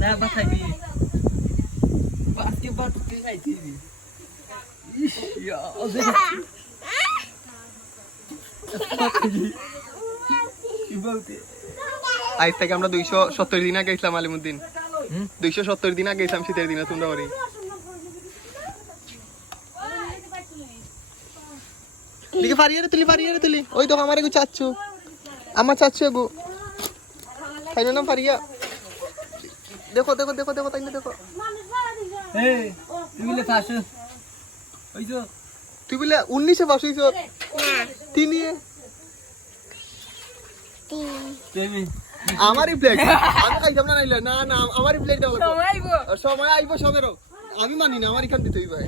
না বাতাবি আজকে বাতাবি খাইছি আজ থেকে আমরা 270 দিন আগে গেছিলাম আলিমুদ্দিন 270 দিন আগে গেছিলাম শীতের দিনে তোমরা ওরে লিখে পারিয়ে তুলি ওই তো আমার এগো চাচ্ছু আমার চাচ্ছু এগো তাই না পারিয়া দেখো তাই না দেখো এই তুই বলে ফাসু ওই তো তুই বলে 19-এ বসইছ তিনি তুমি আমারই প্লেট আমি খাইতাম না নাইলে না না আমারই প্লেট দাও সময় আইবো সবেরও আমি মানি না আমার এখান দিতেই ভাই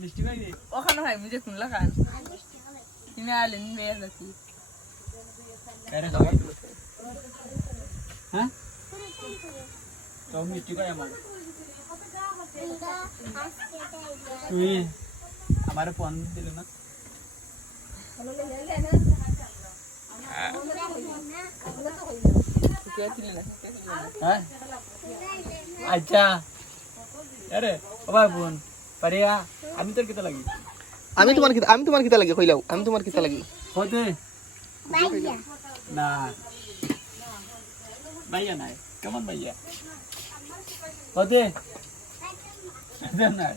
মিষ্টি খাইবে ওখানে ভাই মুঝে কোনলা খান কিনে আলেন মেয়ে নাকি আরে খাবে হ্যাঁ তো মিষ্টি খাই আমার তুই আমার ফোন দিল না হ্যাঁ আচ্ছা আরে ও ভাই বোন পারিয়া আমি তোর কিতা লাগি আমি তোমার কিতা লাগে কইলাও আমি তোমার কিতা লাগি হতে না ভাইয়া নাই কেমন ভাইয়া হতে না